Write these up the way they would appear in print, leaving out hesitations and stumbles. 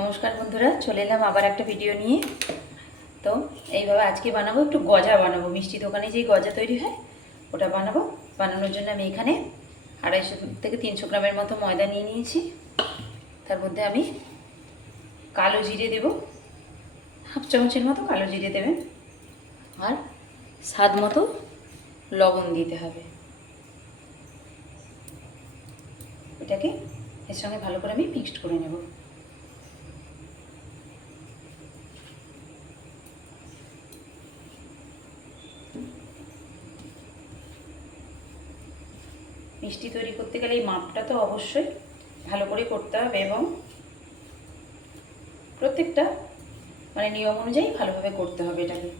নমস্কার বন্ধুরা, চলে এলাম আবার একটা ভিডিও নিয়ে। তো এইভাবে আজকে বানাবো, একটু গজা বানাবো। মিষ্টি দোকানে যেই গজা তৈরি হয় ওটা বানাবো। বানানোর জন্য আমি এখানে 250 থেকে 300 গ্রামের মতো ময়দা নিয়ে নিয়েছি। তার মধ্যে আমি কালো জিরে দেব, হাফ চামচের মতো কালো জিরে দেবেন, আর স্বাদ মতো লবণ দিতে হবে। এটাকে এর সঙ্গে ভালো করে আমি মিক্সড করে নেব। মিষ্টি তৈরি করতে গেলে এই মাপটা তো অবশ্যই ভালো করে করতে হবে এবং প্রত্যেকটা নিয়ম অনুযায়ী ভালোভাবে করতে হবে এটাকে।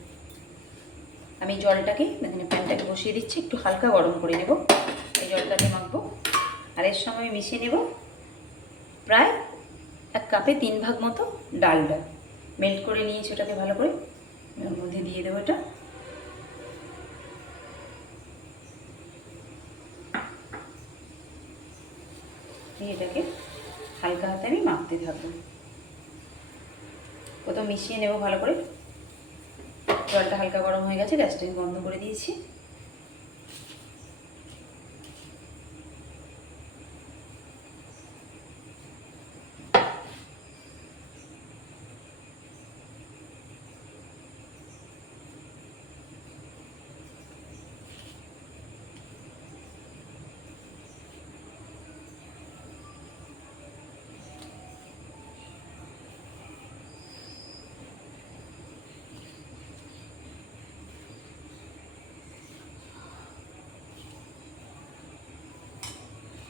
আমি জলটাকে এখানে প্যানটাকে বসিয়ে দিচ্ছি, একটু হালকা গরম করে নেব। এই জলটাকে মাখবো আর এর সঙ্গে আমি মিশিয়ে নেব প্রায় 1 কাপে 3 ভাগ মতো ডালডা। মেল্ট করে নিয়েছি ওটাকে ভালো করে, ওর মধ্যে দিয়ে দেবো এটা। এটাকে হালকা হাতে আমি মাখতে থাকবো। প্রথম মিশিয়ে নেব ভালো করে। জলটা হালকা গরম হয়ে গেছে, গ্যাসটা বন্ধ করে দিয়েছি।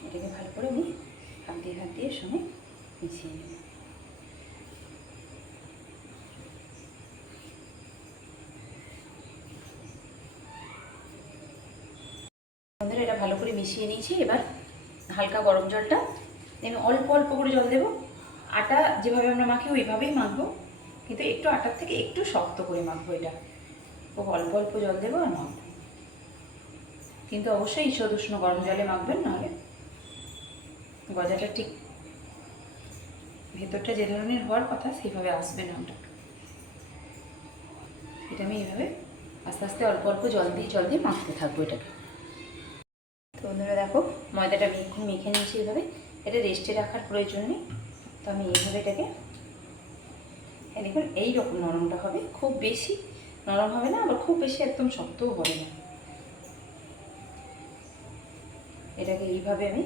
এটাকে ভালো করে আমি হাত দিয়ে সঙ্গে মিশিয়ে নেব। বন্ধুরা, এটা ভালো করে মিশিয়ে নিয়েছি। এবার হালকা গরম জলটা আমি অল্প অল্প করে জল দেবো। আটা যেভাবে আমরা মাখি ওইভাবেই মাখবো, কিন্তু একটু আটার থেকে একটু শক্ত করে মাখবো। এটা খুব অল্প অল্প জল দেবো আর মাখবো, কিন্তু অবশ্যই ঈষৎ উষ্ণ গরম জলে মাখবেন, নাহলে গজাটা ঠিক ভেতরটা যে ধরনের হওয়ার কথা সেইভাবে আসবে না ওটা। এটা আমি এইভাবে আস্তে আস্তে অল্প অল্প জল দিয়ে মাখতে থাকবো এটাকে। তো বন্ধুরা দেখো, ময়দাটা আমি এখন মেখে নিয়েছি এইভাবে। এটা রেস্টে রাখার প্রয়োজন নেই। তো আমি এইভাবে এটাকে দেখুন এইরকম নরমটা হবে, খুব বেশি নরম হবে না, আবার খুব বেশি একদম শক্তও হবে না। এটাকে এইভাবে আমি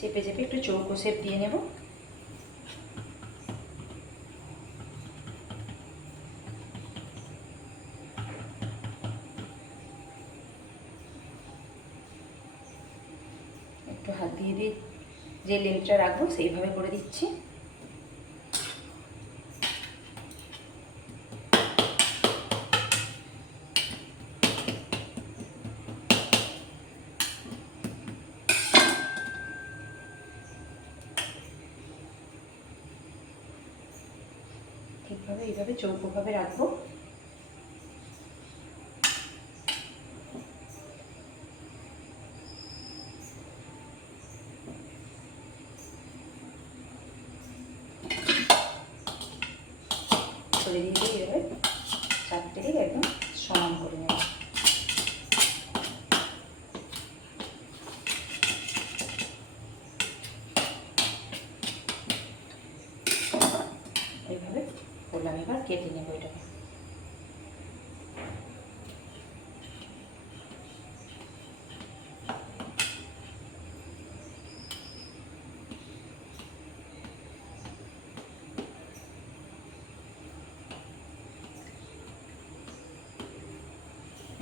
চেপে চেপে একটু চৌকো শেপ দিয়ে নেব। একটু হাত দিয়ে যে লেন্থটা রাখবো সেইভাবে করে দিচ্ছি। ঠিকভাবে এইভাবে চৌকোভাবে রাখবো। করে দিয়ে এইভাবে চারটে দিকে একদম সমান করে নেব। এইভাবে করলাম, এবার কেটে নেব এটাকে।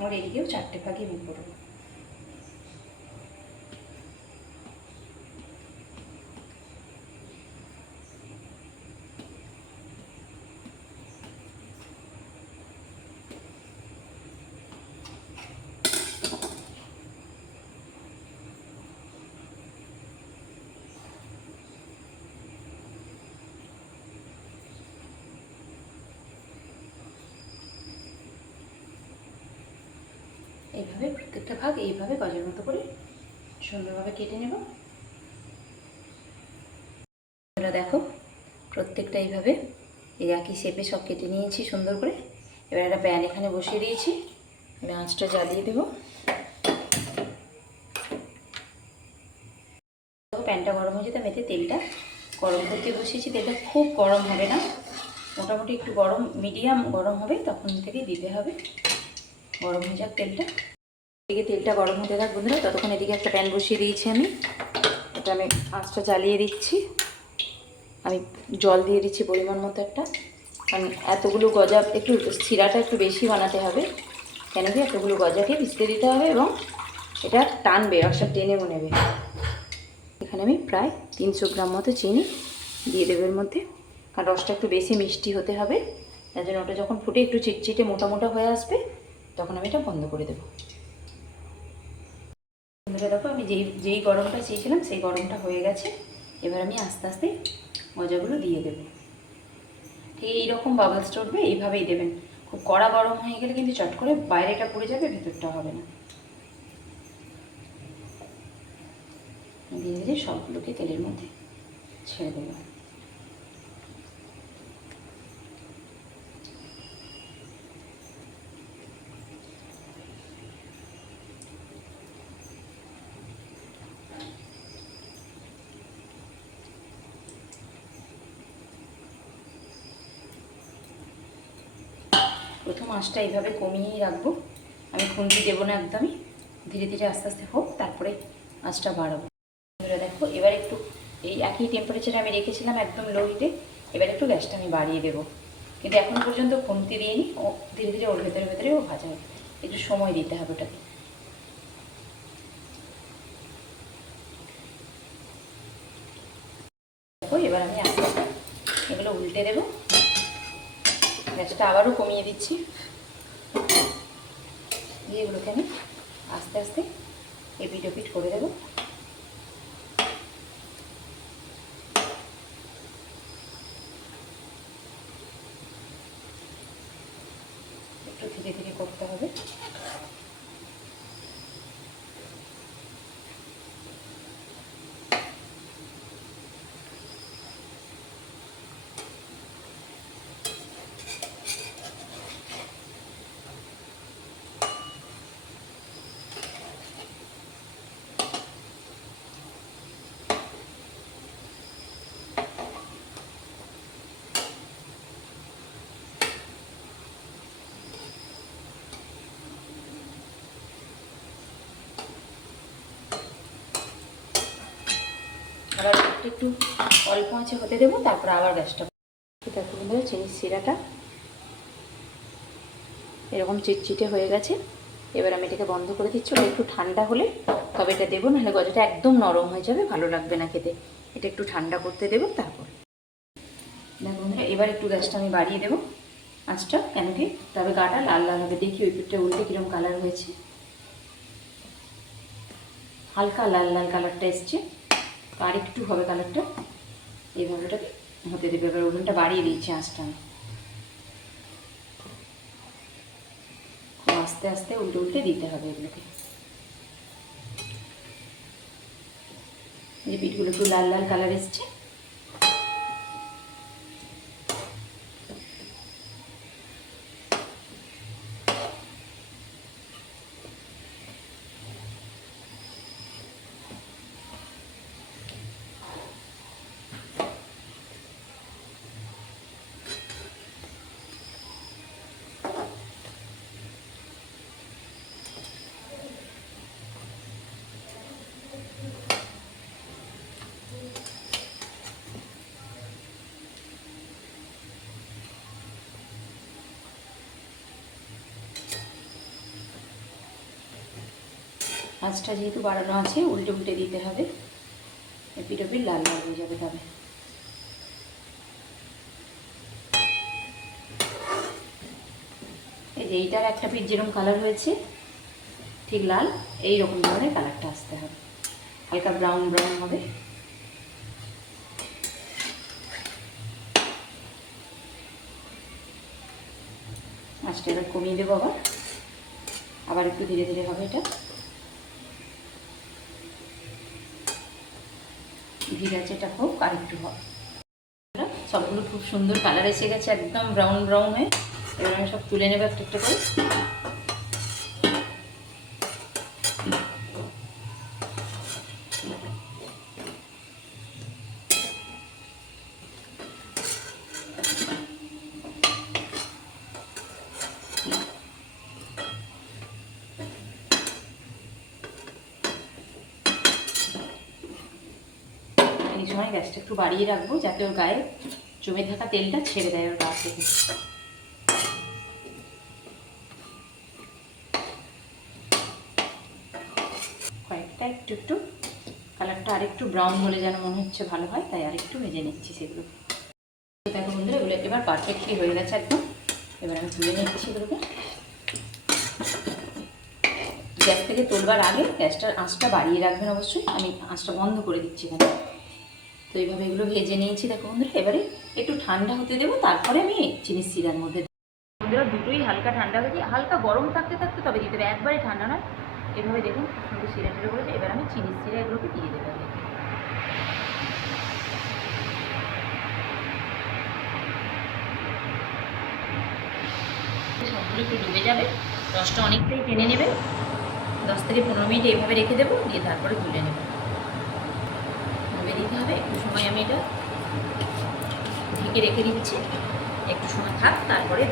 আর এদিকেও 4টে ভাগে আমি করবো। এইভাবে প্রত্যেকটা ভাগ এইভাবে গজার মতো করে সুন্দরভাবে কেটে নেব। এবার দেখো, প্রত্যেকটা এইভাবে এই একই শেপে সব কেটে নিয়েছি সুন্দর করে। এবার একটা প্যান এখানে বসিয়ে দিয়েছি, আমি আঁচটা জ্বালিয়ে দেবো। প্যানটা গরম হয়ে যেতে আমি এতে তেলটা গরম করতে বসিয়েছি। তেলটা খুব গরম হবে না, মোটামুটি একটু গরম, মিডিয়াম গরম হবে, তখন থেকেই দিতে হবে। গরম হয়ে যাক তেলটা। এদিকে তেলটা গরম হতে থাক বন্ধুরা, ততক্ষণ এদিকে একটা প্যান বসিয়ে দিয়েছি আমি। এটা আমি আঁচটা জ্বালিয়ে দিচ্ছি। আমি জল দিয়ে দিচ্ছি পরিমাণ মতো একটা, কারণ এতগুলো গজা একটু শিরাটা একটু বেশি বানাতে হবে, কেন কি এতগুলো গজাকে ভিজতে দিতে হবে এবং এটা টানবে, রসটা টেনে নেবে। এখানে আমি প্রায় 300 গ্রাম মতো চিনি দিয়ে দেবো এর মধ্যে, কারণ রসটা একটু বেশি মিষ্টি হতে হবে। তার জন্য ওটা যখন ফুটে একটু চিটচিটে মোটা মোটা হয়ে আসবে, তখন আমি এটা বন্ধ করে দেবো। বন্ধুরা দেখো, আমি যেই গরমটা চেয়েছিলাম সেই গরমটা হয়ে গেছে। এবার আমি আস্তে আস্তে গজাগুলো দিয়ে দেবো। ঠিক এইরকম বাবলস উঠবে, এইভাবেই দেবেন। খুব কড়া গরম হয়ে গেলে কিন্তু চট করে বাইরেটা পুড়ে যাবে, ভেতরটা হবে না। ধীরে ধীরে সবগুলোকে তেলের মধ্যে ছেড়ে দেবো। প্রথম আঁচটা এইভাবে কমিয়েই রাখবো, আমি খুন্তি দেবো না একদমই। ধীরে ধীরে আস্তে আস্তে হোক, তারপরে আঁচটা বাড়াবো। বন্ধুরা দেখো, এবার একটু এই একই টেম্পারেচারে আমি রেখেছিলাম একদম লো হিটে। এবার একটু গ্যাসটা আমি বাড়িয়ে দেবো, কিন্তু এখনও পর্যন্ত খুন্তি দিইনি। ও ধীরে ধীরে ওর ভেতরে ভেতরেও ভাজা হবে, একটু সময় দিতে হবে ওটাকে। দেখো, এবার আমি আস্তে আস্তে এগুলো উল্টে দেবো। গ্যাসটা আবারও কমিয়ে দিচ্ছি, দিয়ে এগুলোকে আমি আস্তে আস্তে এপিট ওপিট করে দেবো। একটু ধীরে ধীরে করতে হবে। আবার একটু অল্প আঁচে হতে দেবো, তারপর আবার গ্যাসটা। দেখো বন্ধুরা, চিনির শিরাটা এরকম চিটচিটে হয়ে গেছে। এবার আমি এটাকে বন্ধ করে দিচ্ছি। ওটা একটু ঠান্ডা হলে তবে এটা দেবো, নাহলে গজাটা একদম নরম হয়ে যাবে, ভালো লাগবে না খেতে। এটা একটু ঠান্ডা করতে দেবো তারপর। দেখো বন্ধুরা, এবার একটু গ্যাসটা আমি বাড়িয়ে দেবো আঁচটা, কেন কি তবে গাটা লাল লাল হবে। দেখি ওই পিঠটা উল্টে কীরকম কালার হয়েছে, হালকা লাল লাল কালারটা এসছে, আর একটু হবে কালারটা। এইভাবে ওটাকে হতে দেবে। এবার ওভেনটা বাড়িয়ে দিয়েছি আঁচটা আমি। আস্তে আস্তে উল্টে উল্টে দিতে হবে এগুলোকে। যে পিঠগুলো একটু লাল লাল কালার এসছে, আঁচটা যেহেতু বাড়ানো আছে, উল্টে উল্টে দিতে হবে। এপিট ওপিট লাল লাল হয়ে যাবে তবে। এই যে এইটার একটা পিঠ যেরকম কালার হয়েছে ঠিক লাল, এইরকম ধরনের কালারটা আসতে হবে, হালকা ব্রাউন ব্রাউন হবে। আঁচটা এবার কমিয়ে দেবো, আবার একটু ধীরে ধীরে হবে। এটা ধীরে আছে, এটা হোক আর একটু হবে। সবগুলো খুব সুন্দর কালার এসে গেছে, একদম ব্রাউন ব্রাউন হয়ে। এবার আমি সব তুলে নেবো একটা একটা করে। এই সময় গ্যাসটা একটু বাড়িয়ে রাখবো যাতে ওর গায়ে জমে থাকা তেলটা ছেড়ে দেয় ওর গা থেকে। কয়েকটা একটু একটু কালারটা আরেকটু ব্রাউন হলে যেন মনে হচ্ছে ভালো হয়, তাই আরেকটু ভেজে নিচ্ছি সেগুলো। দেখো বন্ধুরা, এগুলো এবার পারফেক্টলি হয়ে গেছে একদম। এবার আমি তুলে নিচ্ছি এগুলোকে। গ্যাস থেকে তোলবার আগে গ্যাসটার আঁচটা বাড়িয়ে রাখবেন অবশ্যই। আমি আঁচটা বন্ধ করে দিচ্ছি এখানে। তো এইভাবে এগুলো ভেজে নিয়েছি দেখো বন্ধুরা। এবারে একটু ঠান্ডা হতে দেবো, তারপরে আমি চিনির শিরার মধ্যে বন্ধুরা দুটোই হালকা ঠান্ডা হয়েছে। হালকা গরম থাকতে থাকতে তবে দিতে হবে, একবারে ঠান্ডা নয়। এভাবে দেখুন সুন্দর শিরা টিরা করেছে। এবার আমি চিনির শিরা এগুলোকে দিয়ে দেবো। সবগুলো একটু ডুবে যাবে, রসটা অনেকটাই টেনে নেবে। 10 থেকে 15 মিনিট এইভাবে রেখে দেবো, দিয়ে তারপরে তুলে নেব। ডুবে দিতে হবে একটু সময়। আমি এটা ঢেকে রেখে দিচ্ছি, একটু সময় থাক, তারপরে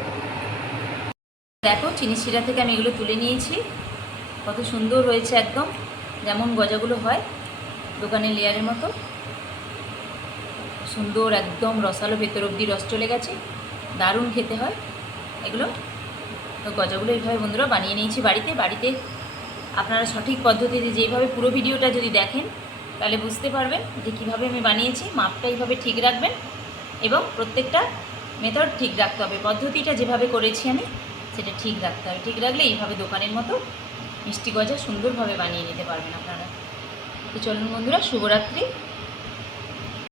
দেখো চিনি শিরা থেকে আমি এগুলো তুলে নিয়েছি। কত সুন্দর হয়েছে, একদম যেমন গজাগুলো হয় দোকানের লেয়ারের মতো সুন্দর, একদম রসালো, ভেতর অবধি রস চলে গেছে। দারুণ খেতে হয় এগুলো। তো গজাগুলো এইভাবে বন্ধুরা বানিয়ে নিয়েছি বাড়িতে। বাড়িতে আপনারা সঠিক পদ্ধতিতে যেইভাবে পুরো ভিডিওটা যদি দেখেন তাহলে বুঝতে পারবেন যে কীভাবে আমি বানিয়েছি। মাপটা এইভাবে ঠিক রাখবেন এবং প্রত্যেকটা মেথড ঠিক রাখতে হবে। পদ্ধতিটা যেভাবে করেছি আমি সেটা ঠিক রাখতে হবে। ঠিক রাখলে এইভাবে দোকানের মতো মিষ্টি গজা সুন্দরভাবে বানিয়ে নিতে পারবেন আপনারা। তো চলুন বন্ধুরা, শুভরাত্রি।